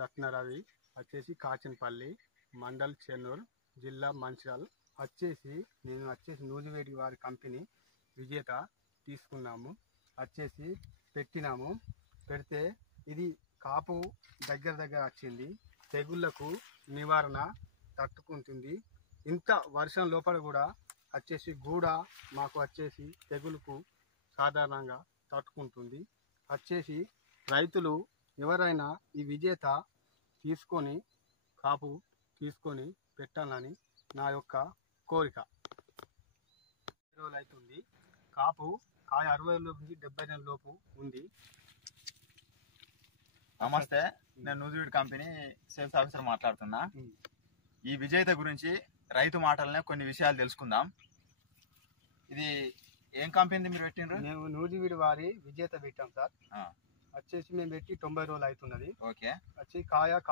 రత్నరవి వచ్చేసి కాచినపల్లి మండల్ చెన్నూరు జిల్లా మంచిర్యాల నేను నూజివీడు వారి కంపెనీ విజేత తీసుకున్నాము. పెట్టినాము. పెడితే ఇది కాపు దగ్గర వచ్చింది. తెగుళ్లకు నివారణ తట్టుకుంటుంది. ఇంత వర్షం లోపల కూడా గూడ మాకు తెగులుకు సాధారణంగా తట్టుకుంటుంది. రైతులు ఎవరైనా ఈ విజేత కాపు తీసుకొని పెట్టాలని నా యొక్క కోరిక. రోజులు అవుతుంది. కాపు కాయ 60 నుంచి 70 నెలల లోపు ఉంది. నమస్తే, నేను నూజివీడు కంపెనీ సేల్స్ ఆఫీసర్ మాట్లాడుతున్నా. ఈ విజేత గురించి రైతు మాటలనే కొన్ని విషయాలు తెలుసుకుందాం. ఇది ఏం కంపెనీ మీరు పెట్టినారు? మేము నూజివీడు వారి విజేత పెట్టాం సార్. మేము పెట్టి 90 రోజులు అవుతున్నది. ఓకే.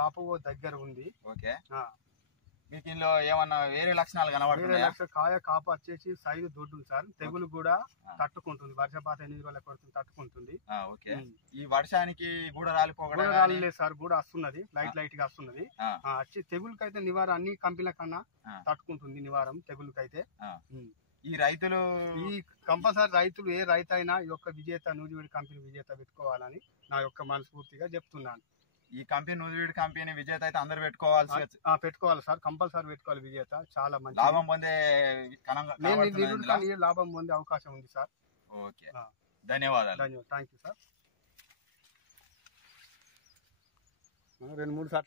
కాపు దగ్గర ఉంది. ఓకే. మీకు ఇందులో ఏమన్నా వేరే లక్షణాలు కనబడుతున్నాయా? కాపు సైజు దొడ్డు సార్. తెగులు కూడా తట్టుకుంటుంది. వర్షపాత ఎన్ని రోజుల కొడుతుంది తట్టుకుంటుంది. ఓకే. ఈ వర్షానికి కూడా రాలిపోవడం లేదు సార్. కూడా వస్తున్నది, లైట్ గా వస్తున్నది. తెగులకైతే నివారణ అన్ని కంపెనీల కన్నా తట్టుకుంటుంది. నివారణ తెగులకైతే ఈ రైతులు కంపల్సరీ రైతులు ఏ రైతు అయినా ఈ యొక్క విజేత నూజివీడు కంపెనీ విజేత పెట్టుకోవాలని నా యొక్క మనస్ఫూర్తిగా చెప్తున్నాను. ఈ కంపెనీ నూజివీడు కంపెనీ విజేత అయితే అందరు పెట్టుకోవాలి సార్. కంపల్సరీ పెట్టుకోవాలి. విజేత చాలా మంచి లాభం పొందే లాభం పొందే అవకాశం ఉంది సార్. ఓకే, ధన్యవాదాలు. Thank you sir. 2-3 సార్లు